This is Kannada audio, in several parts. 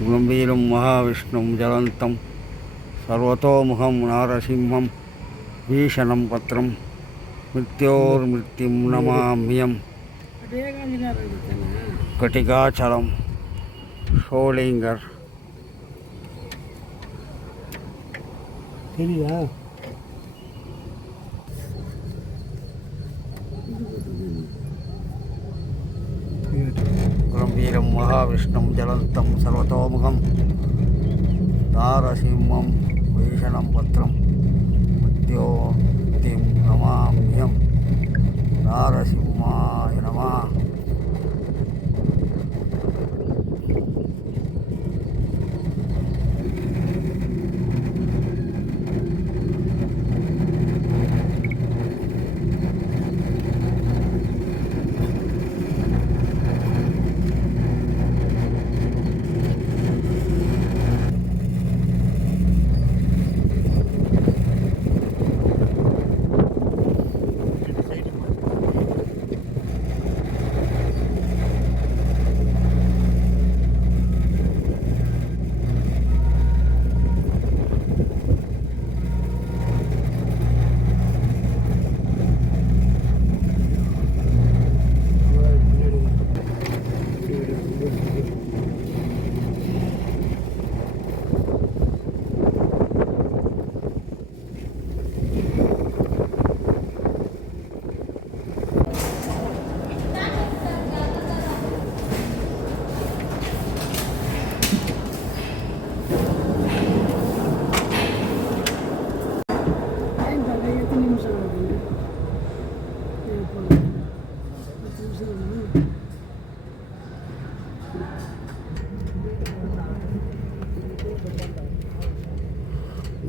गुणवीरं महाविष्णुं ज्वलन्तं सर्वतोमुखं नारसिंहं भीषणं पत्रं मृत्योर्मृत्युं नमाम्यहं कटिकाचलं शोलिंगर गंभीरं महाविष्णुं ज्वलन्तं सर्वतोमुखं नारसिंहं भीषणं पत्रं मृत्योर्मृत्युं नमाम्यहं नारसिंहाय नमः।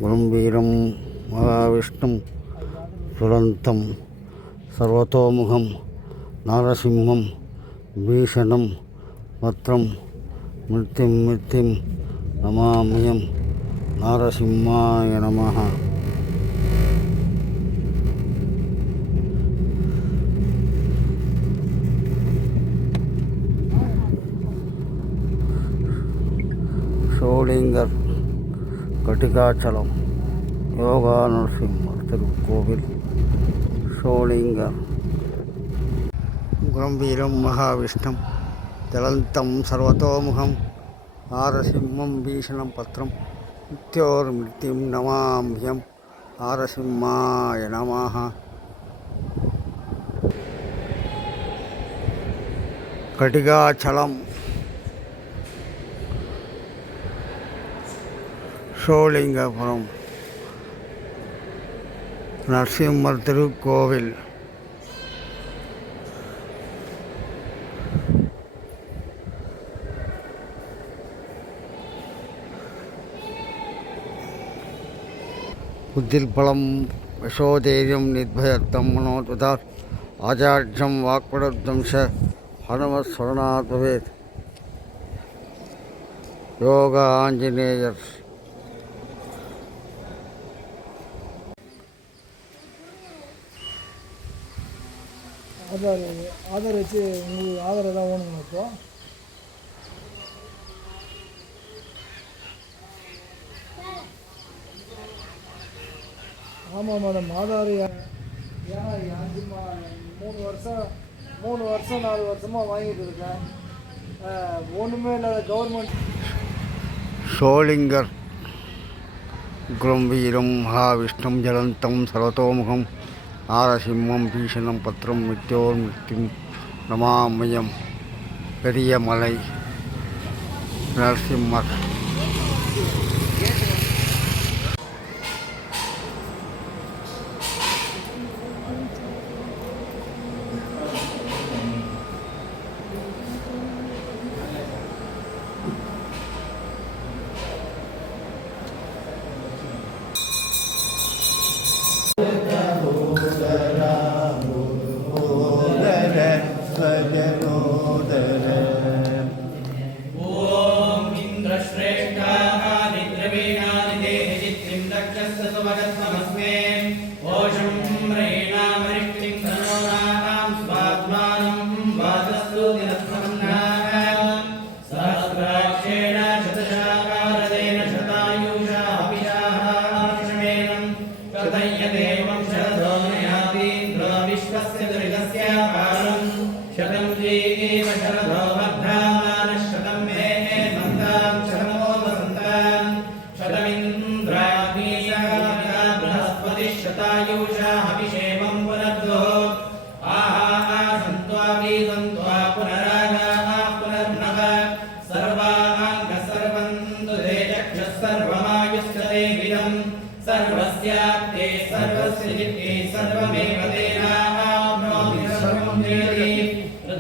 गुणवीरं महाविष्णुं ज्वलन्तं सर्वतोमुखं नारसिंहं भीषणं पत्रं मृत्युं नमाम्यहं नारसिंहाय नमः। शोलिंगर कटिकाचलम योगा नरसिंह तिरुकोविल शोलिंगर गंभीरं महाविष्णुं ज्वलन्तं सर्वतोमुखं नारसिंहं भीषणं पत्रं मृत्योर्मृत्युं नमाम्यहं नारसिंहाय नमः। कटिकाचलम शोलिंगपुरम नरसिंहर तिरुकोविल बुद्धिर्बलं यशोधैर्यं निर्भयत्वं मनोदुदात् आचार्यं वाक्पटुत्वं च हनुमत्स्मरणात् भवेत्। योग आंजनेयर ஆதார் வச்சு உங்களுக்கு ஆதார் ஏதாவது ஓணுங்களா இப்போ? ஆமாம் மேடம், ஆதார் ஏன்னா 3 வருஷம் 4 வருஷமாக வாங்கிட்டு இருக்கேன். ஒன்றுமே இல்லாத கவர்மெண்ட். शोलिंगर गंभीरं महाविष्णुं ज्वलन्तं सर्वतोमुखं नारसिंहं भीषणं पत्रं मृत्योर्मृत्युं नमाम्यहं पेरियमलै नरसिंहर। ओम इंद्र श्रेष्ठ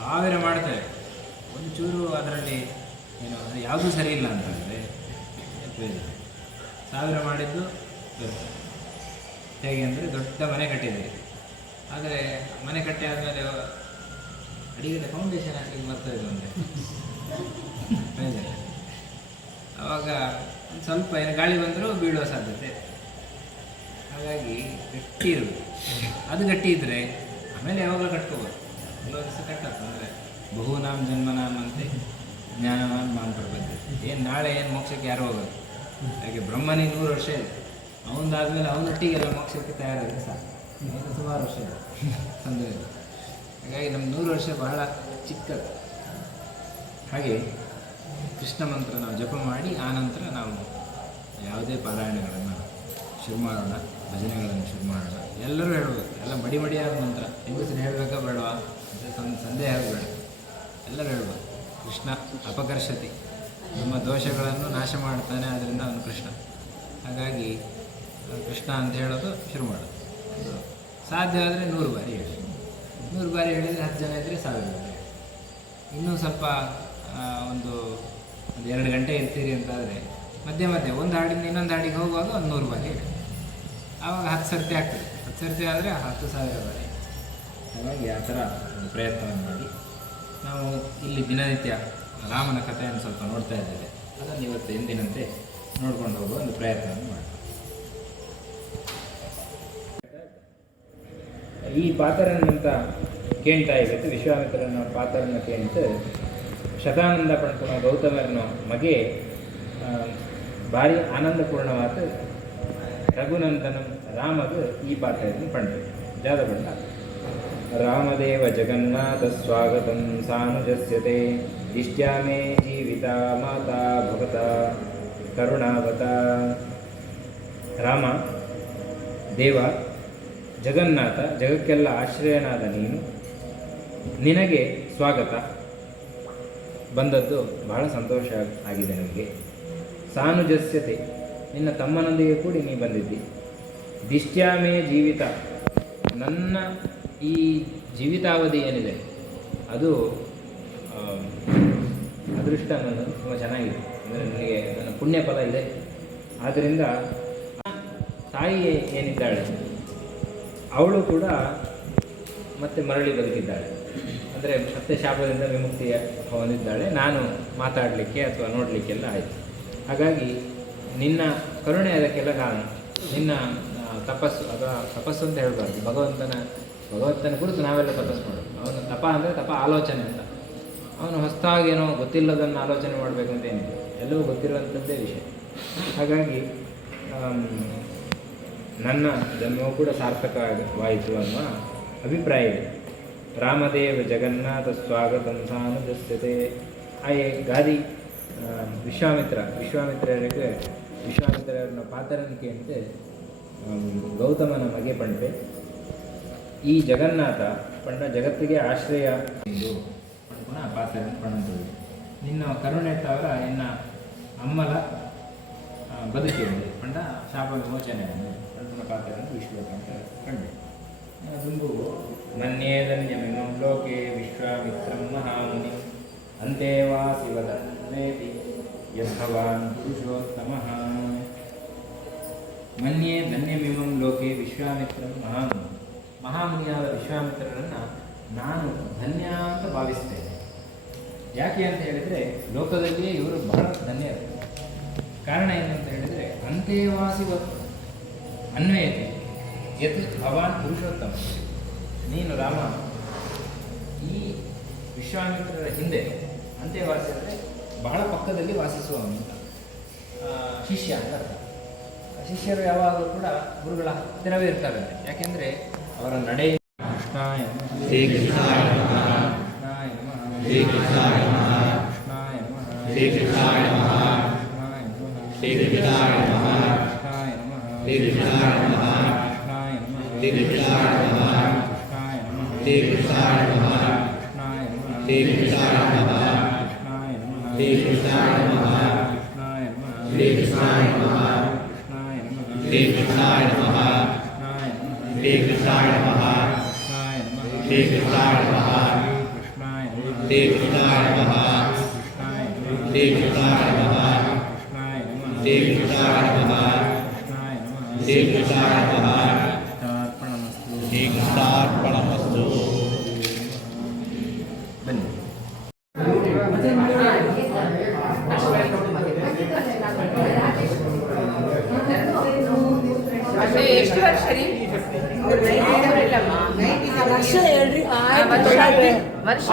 1000 ಮಾಡ್ತಾರೆ. ಒಂಚೂರು ಅದರಲ್ಲಿ ಏನು ಯಾವುದೂ ಸರಿ ಇಲ್ಲ ಅಂತಂದರೆ ಪ್ರಯೋಜನ. 1000 ಮಾಡಿದ್ದು ವ್ಯರ್ಥ. ಹೇಗೆ ಅಂದರೆ ದೊಡ್ಡ ಮನೆ ಕಟ್ಟಿದ್ದೀರಿ, ಆದರೆ ಮನೆ ಕಟ್ಟಿ ಆದಮೇಲೆ ಅಡಿಗೆ ಫೌಂಡೇಶನ್ ಹಾಕಲಿಕ್ಕೆ ಬರ್ತದೆ ಅಂದರೆ ಪ್ರಯೋಜನ. ಆವಾಗ ಒಂದು ಸ್ವಲ್ಪ ಏನು ಗಾಳಿ ಬಂದರೂ ಬೀಳುವ ಸಾಧ್ಯತೆ. ಹಾಗಾಗಿ ಗಟ್ಟಿ ಇರಬೇಕು. ಅದು ಗಟ್ಟಿ ಇದ್ದರೆ ಆಮೇಲೆ ಯಾವಾಗಲೂ ಕಟ್ಕೋಬೋದು. ಕೆಲವು ದಿವಸ ಕಟ್ಟತ್ತೆ ಅಂದರೆ ಬಹುನಾಮ್ ಜನ್ಮನಾಮ್ ಅಂತೆ ಜ್ಞಾನವಾನ್ ಮಾನ್ ಪ್ರಪಂಚ. ಏನು ನಾಳೆ ಏನು ಮೋಕ್ಷಕ್ಕೆ ಯಾರು ಹೋಗೋದು? ಯಾಕೆ ಬ್ರಹ್ಮನಿಗೆ 100 ವರ್ಷ ಇದೆ, ಅವನದಾದ್ಮೇಲೆ ಅವನೊಟ್ಟಿಗೆಲ್ಲ ಮೋಕ್ಷಕ್ಕೆ ತಯಾರಾಗಿದೆ ಸಾಕು. ಏನು ಸುಮಾರು ವರ್ಷ ಇದೆ, ತೊಂದರೆ ಇಲ್ಲ. ಹಾಗಾಗಿ ನಮ್ಮ 100 ವರ್ಷ ಬಹಳ ಚಿಕ್ಕದು. ಹಾಗೆ ಕೃಷ್ಣ ಮಂತ್ರ ನಾವು ಜಪ ಮಾಡಿ ಆನಂತರ ನಾವು ಯಾವುದೇ ಪಾರಾಯಣಗಳನ್ನು ಶುರು ಮಾಡೋಣ, ಭಜನೆಗಳನ್ನು ಶುರು ಮಾಡೋಣ. ಎಲ್ಲರೂ ಹೇಳ್ಬೋದು, ಎಲ್ಲ ಮಡಿಯಾದ ಮಂತ್ರ. ಹೆಂಗಸರು ಹೇಳಬೇಕಾ ಬೇಡವಾ ಅಂತ ಸಂದೇಹ ಬೇಡ, ಎಲ್ಲರೂ ಹೇಳ್ಬೋದು. ಕೃಷ್ಣ ಅಪಕರ್ಷತಿ, ನಮ್ಮ ದೋಷಗಳನ್ನು ನಾಶ ಮಾಡ್ತಾನೆ, ಆದ್ದರಿಂದ ಅವನು ಕೃಷ್ಣ. ಹಾಗಾಗಿ ಕೃಷ್ಣ ಅಂತ ಹೇಳೋದು ಶುರು ಮಾಡೋದು. ಸಾಧ್ಯವಾದರೆ 100 ಬಾರಿ ಹೇಳಿ. 100 ಬಾರಿ ಹೇಳಿದರೆ 10 ಜನ ಇದ್ದರೆ 1000 ಬಾರಿ. ಇನ್ನೂ ಸ್ವಲ್ಪ ಒಂದು 2 ಗಂಟೆ ಇರ್ತೀರಿ ಅಂತಾದರೆ ಮಧ್ಯೆ ಒಂದು ಹಾಡಿಂದ ಇನ್ನೊಂದು ಹಾಡಿಗೆ ಹೋಗುವಾಗ ಒಂದು 100 ಬಾರಿ ಹೇಳಿ. ಆವಾಗ 10 ಸರ್ತಿ ಆಗ್ತದೆ. 10 ಸರ್ತಿ ಆದರೆ 10,000 ಬಾರಿ. ಹಾಗಾಗಿ ಆ ಥರ ಒಂದು ಪ್ರಯತ್ನವನ್ನು ಮಾಡಿ ನಾವು ಇಲ್ಲಿ ದಿನನಿತ್ಯ ರಾಮನ ಕಥೆಯನ್ನು ಸ್ವಲ್ಪ ನೋಡ್ತಾ ಇದ್ದೇವೆ. ಅದನ್ನು ಇವತ್ತು ಎಂದಿನಂತೆ ನೋಡ್ಕೊಂಡು ಹೋಗುವ ಒಂದು ಪ್ರಯತ್ನವನ್ನು ಮಾಡಿ. ಈ ಪಾತರನ್ನಂತ ಕೇಳ್ತಾ ಇವತ್ತು ವಿಶ್ವಾಮಿತ್ರನ ಪಾತರನ್ನ ಕೇಳ್ತು ಶತಾನಂದ ಪಡ್ಕೊಳ ಗೌತಮರನ ಮಗೆ ಭಾರಿ ಆನಂದಪೂರ್ಣವಾದ ರಘುನಂದನ ರಾಮದು ಈ ಪಾತ್ರವನ್ನು ಪಂಡು ಜಾದ ಬಂಡ. ರಾಮದೇವ ಜಗನ್ನಾಥ ಸ್ವಾಗತಂ ಸಾನುಜಸ್ಯತೆ ದಿಷ್ಟ್ಯಾ ಮೇ ಜೀವಿತ ಮಾತಾ ಭವತ ಕರುಣಾವತ. ರಾಮ ದೇವ ಜಗನ್ನಾಥ, ಜಗಕ್ಕೆಲ್ಲ ಆಶ್ರಯನಾದ ನೀನು, ನಿನಗೆ ಸ್ವಾಗತ. ಬಂದದ್ದು ಬಹಳ ಸಂತೋಷ ಆಗಿದೆ ನನಗೆ. ಸಾನುಜಸ್ಯತೆ, ನಿನ್ನ ತಮ್ಮನೊಂದಿಗೆ ಕೂಡಿ ನೀ ಬಂದಿದ್ದಿ. ದಿಷ್ಟ್ಯಾ ಮೇ ಜೀವಿತ, ನನ್ನ ಈ ಜೀವಿತಾವಧಿ ಏನಿದೆ ಅದು ಅದೃಷ್ಟ ಅನ್ನೋದು ತುಂಬ ಚೆನ್ನಾಗಿದೆ. ಅಂದರೆ ನನಗೆ ನನ್ನ ಪುಣ್ಯ ಫಲ ಇದೆ. ಆದ್ದರಿಂದ ತಾಯಿ ಏನಿದ್ದಾಳೆ ಅವಳು ಕೂಡ ಮತ್ತೆ ಮರಳಿ ಬದುಕಿದ್ದಾಳೆ. ಅಂದರೆ ಮತ್ತೆ ಶಾಪದಿಂದ ವಿಮುಕ್ತಿಯ ಹೊಂದಿದ್ದಾಳೆ. ನಾನು ಮಾತಾಡಲಿಕ್ಕೆ ಅಥವಾ ನೋಡಲಿಕ್ಕೆಲ್ಲ ಆಯಿತು. ಹಾಗಾಗಿ ನಿನ್ನ ಕರುಣೆ ಅದಕ್ಕೆಲ್ಲ ಕಾರಣ. ನಿನ್ನ ತಪಸ್ಸು, ಅಥವಾ ತಪಸ್ಸು ಅಂತ ಹೇಳಬಾರ್ದು, ಭಗವಂತನ ಕುರಿತು ನಾವೆಲ್ಲ ತಪಸ್ಸು ಮಾಡೋದು. ಅವನು ತಪ ಅಂದರೆ ತಪ ಆಲೋಚನೆ ಅಂತ. ಅವನು ಹೊಸದಾಗೇನೋ ಗೊತ್ತಿಲ್ಲದನ್ನು ಆಲೋಚನೆ ಮಾಡಬೇಕು ಅಂತ ಏನಿದೆ, ಎಲ್ಲವೂ ಗೊತ್ತಿರುವಂಥದ್ದೇ ವಿಷಯ. ಹಾಗಾಗಿ ನನ್ನ ಜನ್ಮವೂ ಕೂಡ ಸಾರ್ಥಕವಾಯಿತು ಅನ್ನುವ ಅಭಿಪ್ರಾಯ ಇದೆ. ರಾಮದೇವ ಜಗನ್ನಾಥ ಸ್ವಾಗತಂ ಸಾನುಜಸ್ಯತೆ. ಹಾಗೆ ಗಾದಿ ವಿಶ್ವಾಮಿತ್ರರನ್ನ ಪಾತರನಿಕೆ ಅಂತ ಗೌತಮನ ಮಗೆ ಪಂಡೆ. ಈ ಜಗನ್ನಾಥ ಪಂಡ ಜಗತ್ತಿಗೆ ಆಶ್ರಯ ಎಂದು ಪುನಃ ಪಾತರನ ಪಣಂತೇವೆ. ನಿನ್ನ ಕರುಣೆ ತವರ ಎನ್ನ ಅಮ್ಮಲ ಬದುಕಿದೆ ಪಂಡ ಶಾಪ ವಿಮೋಚನೆ ಪಂಡನ ಪಾತ್ರವನ್ನು ವಿಶ್ವಕ ಅಂತ ಕಂಡೆ. ದುಂಬು ಮನ್ಯೇದನ್ಯಮಿನೋ ಲೋಕೆ ವಿಶ್ವಾಮಿತ್ರಂ ಮಹಾಮುನಿ ಅಂತೇವಾಸಿ ವದನ್ನೇತಿ ಯದ್ಭವಾನ್ ಪುರುಷೋತ್ತಮಃ. ಮನ್ಯೇ ಧನ್ಯಮಿಮಂ ಲೋಕೆ ವಿಶ್ವಾಮಿತ್ರಂ ಮಹಾಮುನಿ. ಮಹಾಮುನಿಯಾದ ವಿಶ್ವಾಮಿತ್ರರನ್ನು ನಾನು ಧನ್ಯ ಅಂತ ಭಾವಿಸ್ತೇನೆ. ಯಾಕೆ ಅಂತ ಹೇಳಿದರೆ ಲೋಕದಲ್ಲಿಯೇ ಇವರು ಬಹಳ ಧನ್ಯರು. ಕಾರಣ ಏನಂತ ಹೇಳಿದರೆ ಅಂತೇವಾಸಿ ಅನ್ವಯತೆ ಯತ್ ಭವಾನ್ ಪುರುಷೋತ್ತಮ. ನೀನು ರಾಮ ಈ ವಿಶ್ವಾಮಿತ್ರರ ಹಿಂದೆ, ಅಂತೇವಾಸಿ ಅಂದರೆ ಬಹಳ ಪಕ್ಕದಲ್ಲಿ ವಾಸಿಸುವವನು, ಶಿಷ್ಯ ಅಂತ ಅರ್ಥ. ಶಿಷ್ಯರು ಯಾವಾಗಲೂ ಕೂಡ ಗುರುಗಳ ಹತ್ತಿರವೇ ಇರ್ತಾರೆ. ಯಾಕೆಂದರೆ ಅವರ ನಡೆ ಕೃಷ್ಣಾಯ ಕೃಷ್ಣಾಯ श्री कृष्णाय नमः श्री कृष्णाय नमः श्री कृष्णाय नमः श्री कृष्णाय नमः श्री कृष्णार्पणमस्तु बन्नी ಎಷ್ಟು ವರ್ಷ ರೀ ವರ್ಷ ಹೇಳ್ರಿ ವರ್ಷ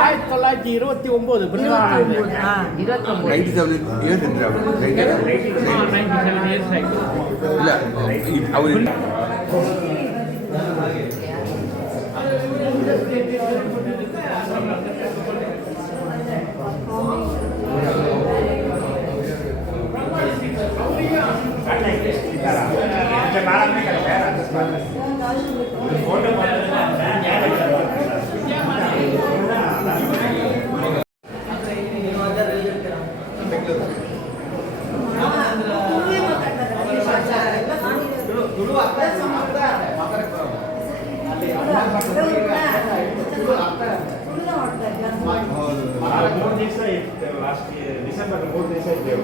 1929 ಲಾಸ್ಟ್ ಡಿಸೆಂಬರ್ 3 ದಿವಸ ಇದ್ದೇವೆ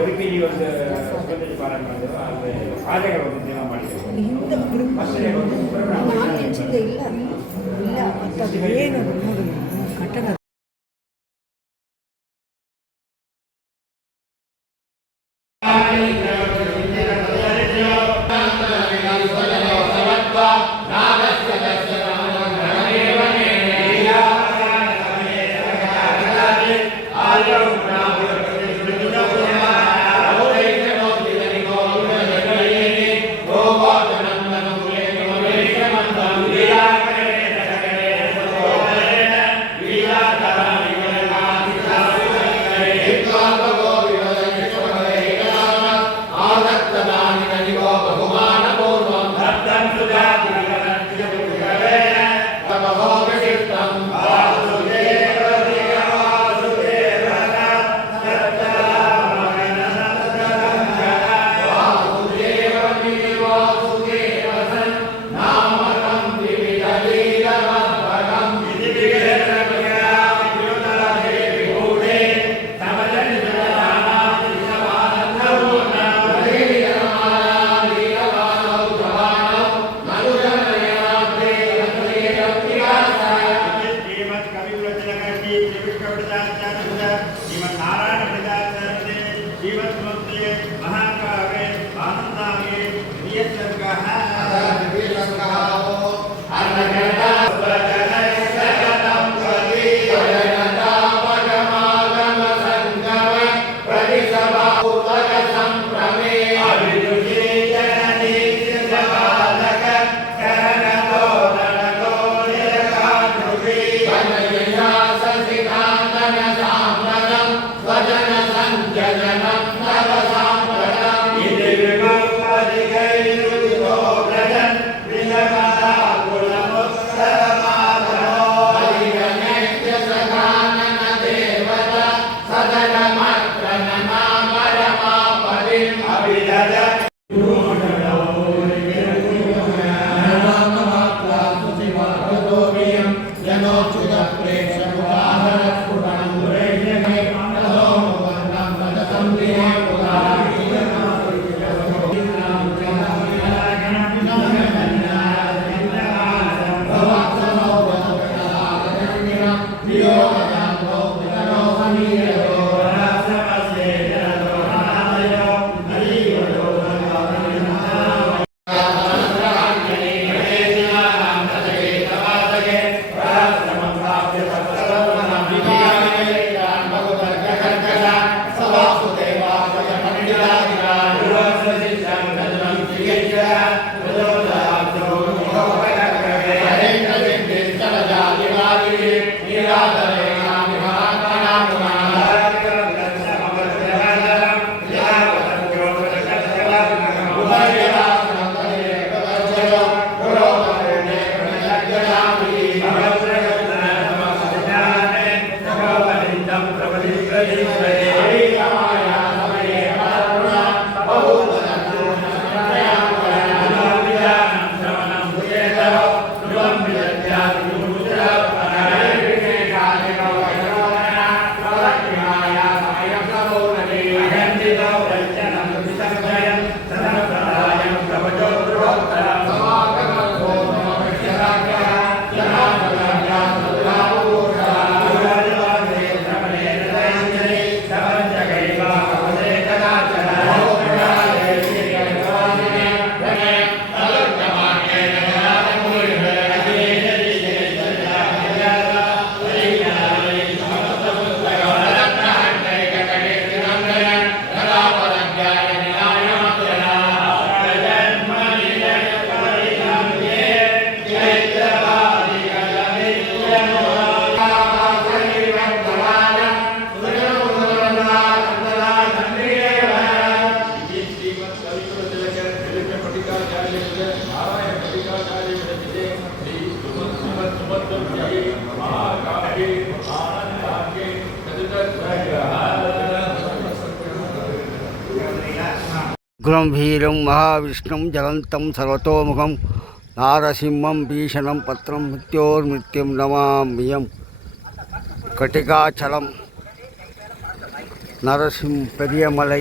ಉಡುಪಿ ಒಂದು ಸ್ಪಂದನೆ ಪಾರಾಯಣ ಮಾಡಿದೆವು ಆದರೆ ಶಾಲೆಗಳ ಒಂದು ದಿನ ಮಾಡಿದೆವು ಏನು ಕಟ್ಟಡ Yeah. उग्रं वीरं महाविष्णुं जलन्तं सर्वतोमुखं नारसिंहं भीषणं पत्रं मृत्योर्मृत्युं नमाम्यहं कटिकाचलं नरसिंह पेरियमलै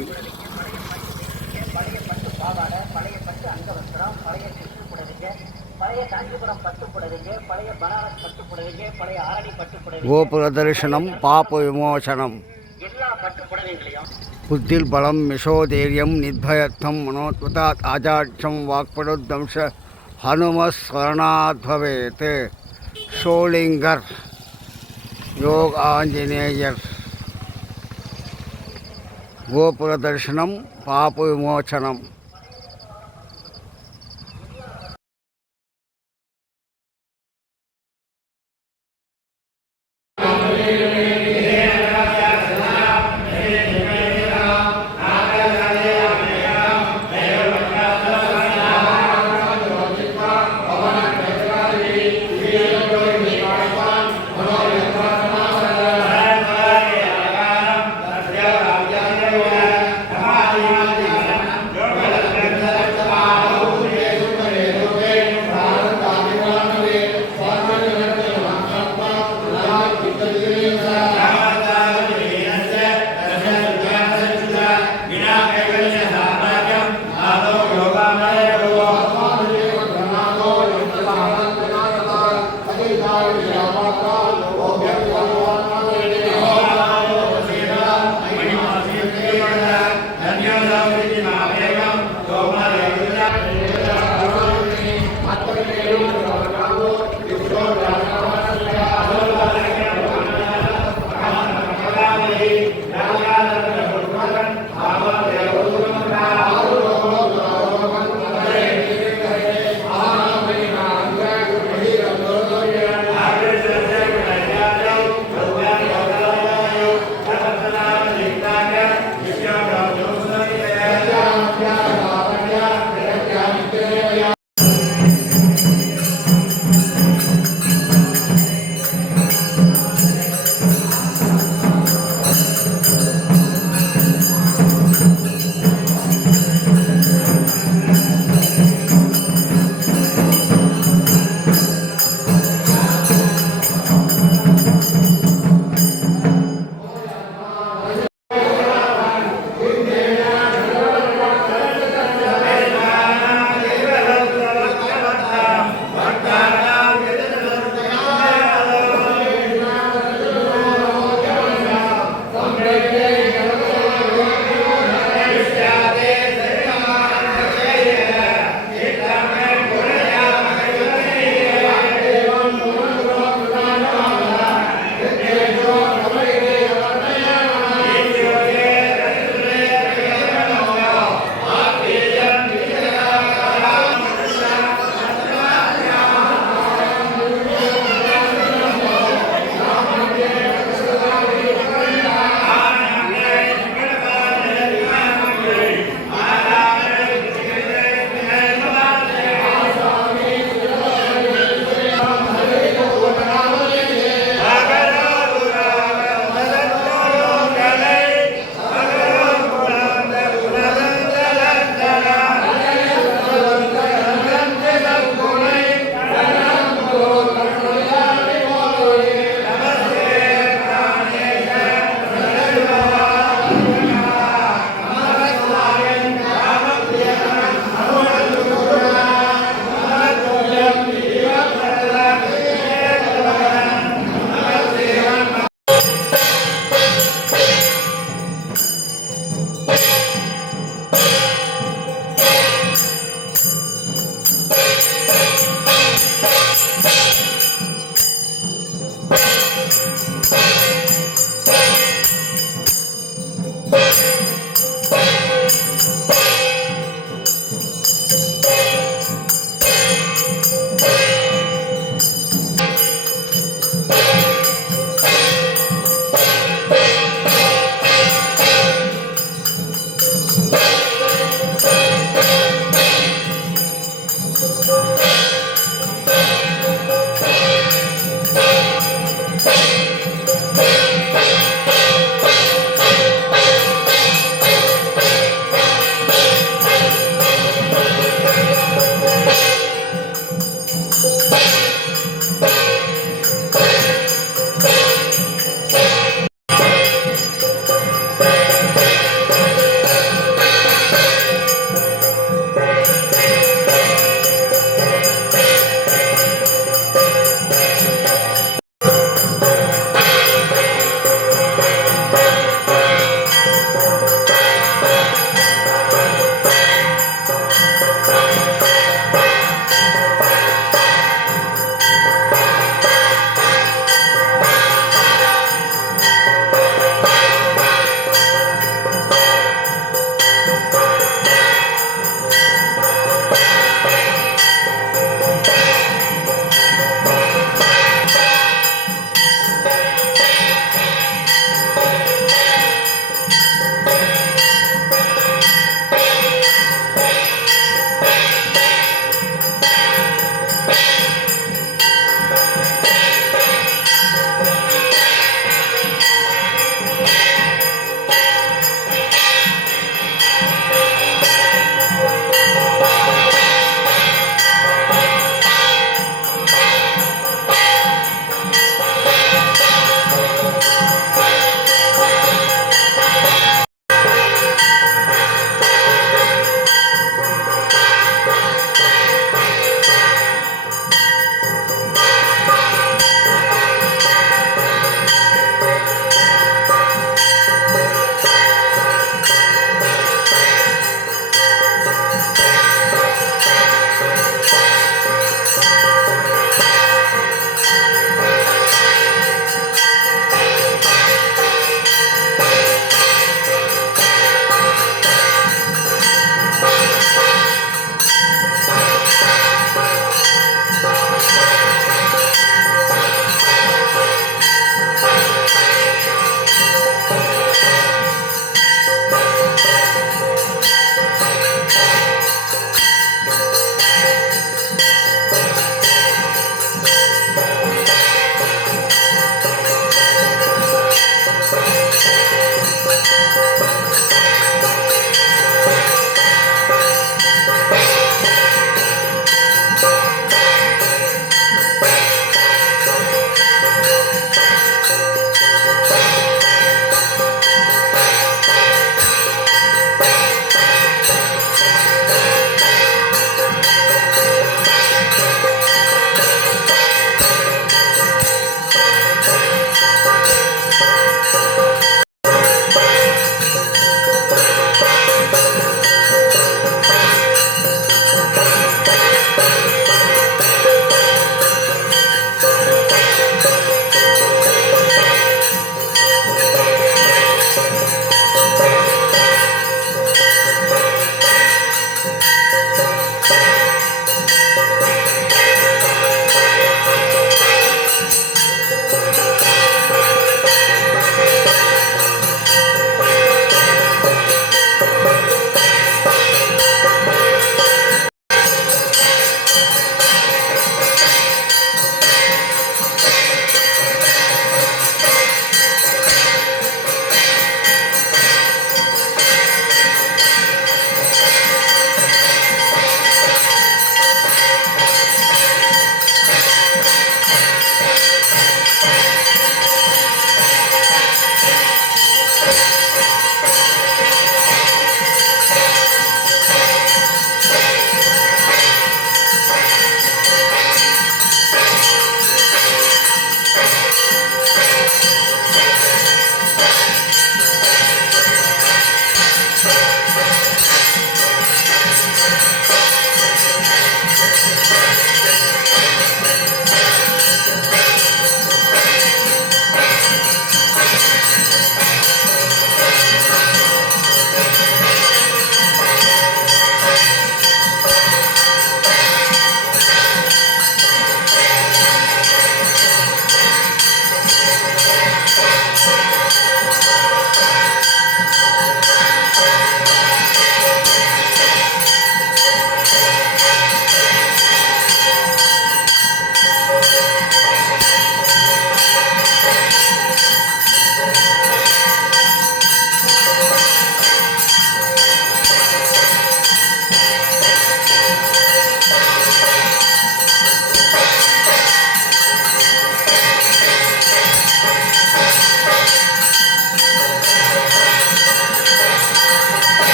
गोपुरदर्शनं पापविमोचनं बुद्धिर्बलं यशोधैर्यं निर्भयत्वं मनोत्वतात् आजाड्यं वाक्पटुध्वंस हनुमस्मरणात् भवेत् शोलिङ्गर् योग आञ्जनेयर् गोपुरदर्शनं पापविमोचनं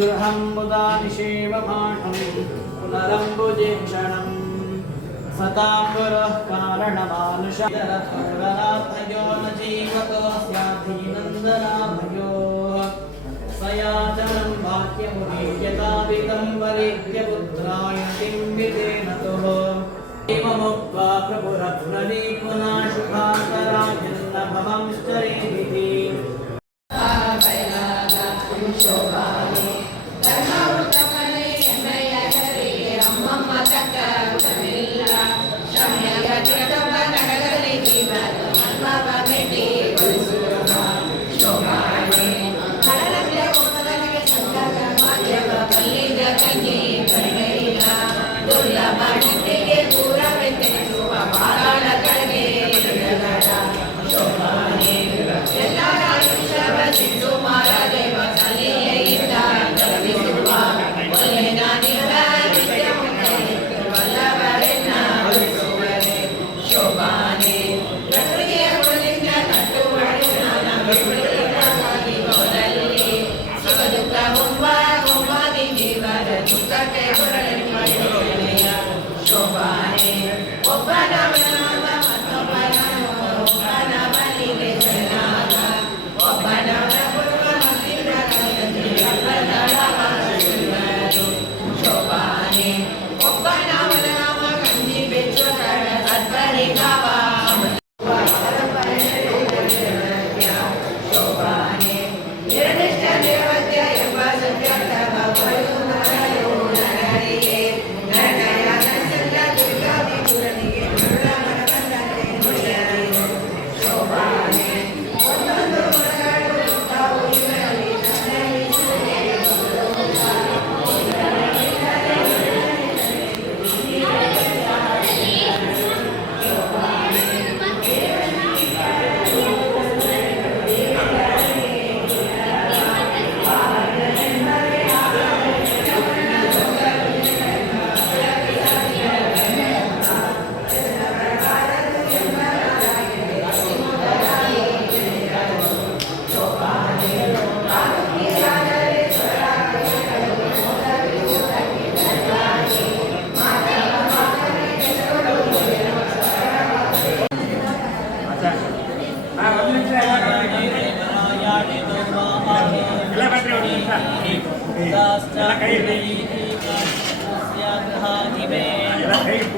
गृहं मुदा निषेवमाणं पुनरम्बुजेक्षणं सताङ्गुरः कारणमानुषात्मयो न जीवतो स्याधीनन्दनाभयो सयाचनं वाक्यमुदीयताविदं वरेद्यपुत्राय किं विदेनतुः एवमुक्त्वा प्रभुरत्नदी पुनः शुभान्तराजन्नभवंश्चरेदिति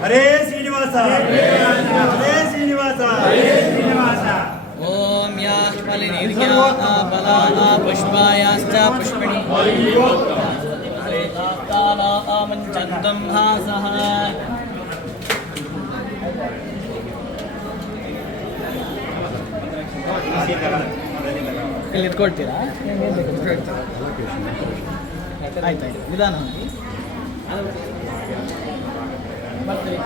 ಹರೇ ಶ್ರೀನಿವಾಸ ಹರೇ ಶ್ರೀನಿವಾಸ ಹರೇ ಶ್ರೀನಿವಾಸ ಓಂ ಯಾಃ ಫಲಿನಿರ್ಯಾಃ ಫಲಾಃ ಪುಷ್ಪಾಯಾಶ್ಚ ಪುಷ್ಪಿಣಿ ಮಂಚಂದಂ ಹಾಸಃ ಇಲ್ಲಿ ಇಟ್ಕೊಳ್ತೀರಾ ಆಯ್ತು ನಿಧಾನ ಹೋಗಿ ಬರ್ತೀವಿ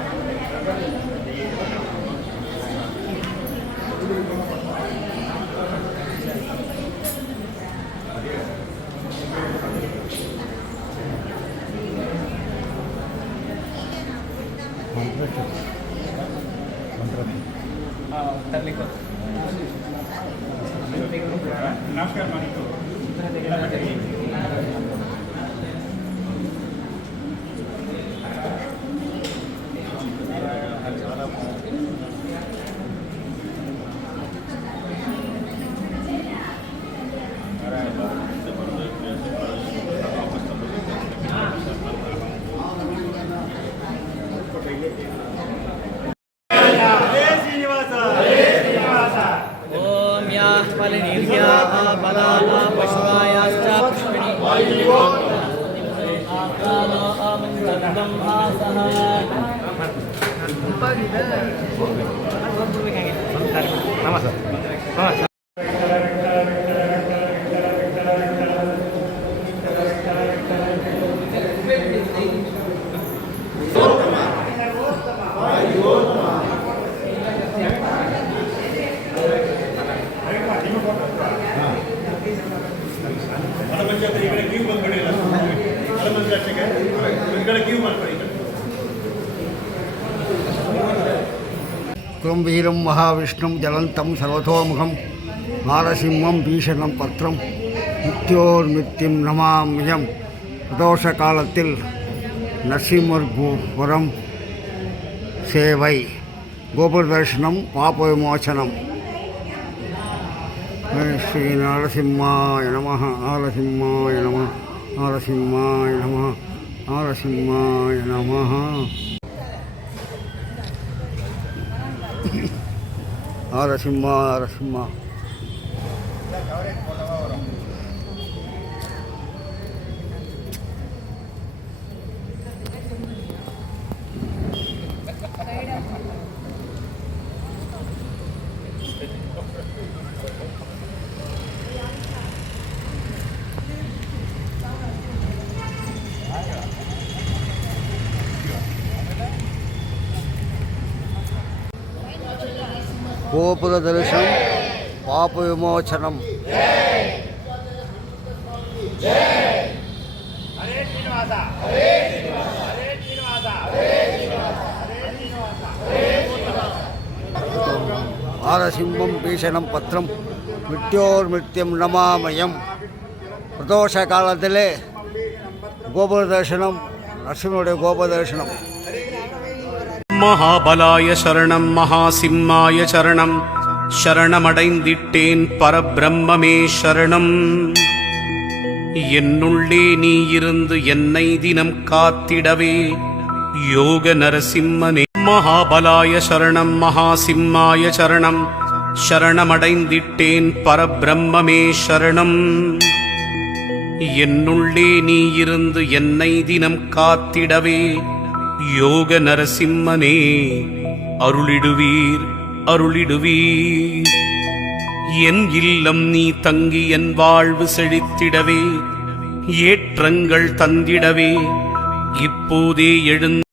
ತರಲಿಕ್ಕೆ ನಮಸ್ಕಾರ ಮಾಡಿದ್ದು ಓಂ ಯಾಃ ಫಲಿನಿರ್ಯಾಃ ಫಲಾಃ ಪುಷ್ಪಾಯಾಶ್ಚ ಪುಷ್ಪಿಣಿ ಮಂಚಂದಂ ಹಾಸಃ ಕುರುಂಬೀರಂ ಮಹಾವಿಷ್ಣುಂ ಜಲಂತಂ ಸರ್ವತೋಮುಖಂ ನಾರಸಿಂಹಂ ಭೀಷಣಂ ಪತ್ರಂ ಮೃತ್ಯೋರ್ಮೃತ್ಯುಂ ನಮಾಮ್ಯಹಂ பிரதோஷ காலத்தில் நரசிம்மபுரம் சேவை, கோபுர தரிசனம், பாப விமோசனம். ஸ்ரீ நரசிம்மாய நமः, நரசிம்மாய நமः, நரசிம்மாய நமः, நரசிம்மாய நமः. நரசிம்மா நரசிம்மா. கோபுர தரிசனம், பாப விமோசனம். ಹರೇ ಶ್ರೀನಿವಾಸ ಹರೇ ಶ್ರೀನಿವಾಸ ಹರೇ ಶ್ರೀನಿವಾಸ ಹರೇ ಶ್ರೀನಿವಾಸ ಹರೇ ಶ್ರೀನಿವಾಸ. ನಾರಸಿಂಹಂ ಭೀಷಣಂ ಪತ್ರಂ ಮೃತ್ಯೋರ್ಮೃತ್ಯಂ ನಮಾಮಯಂ. பிரதோஷ காலத்திலே கோபுர தரிசனம், நரசிம்மனுடைய கோபுர தரிசனம். மகாபலாய சரணம் மகாசிம்மாய சரணம், சரணமடைந்திட்டேன் பரபிரம்மே சரணம். என்னுள்ளே நீ இருந்து என்னை தினம் காத்திடவே யோக நரசிம்மனே. மகாபலாய சரணம் மகாசிம்மாய சரணம், சரணமடைந்திட்டேன் பரபிரம்மே சரணம். என்னுள்ளே நீ இருந்து என்னை தினம் காத்திடவே யோக நரசிம்மனே அருளிடுவீர் அருளிடுவீர். என் இல்லம் நீ தங்கி என் வாழ்வு செழித்திடவே ஏற்றங்கள் தந்திடவே இப்போதே எழுந்து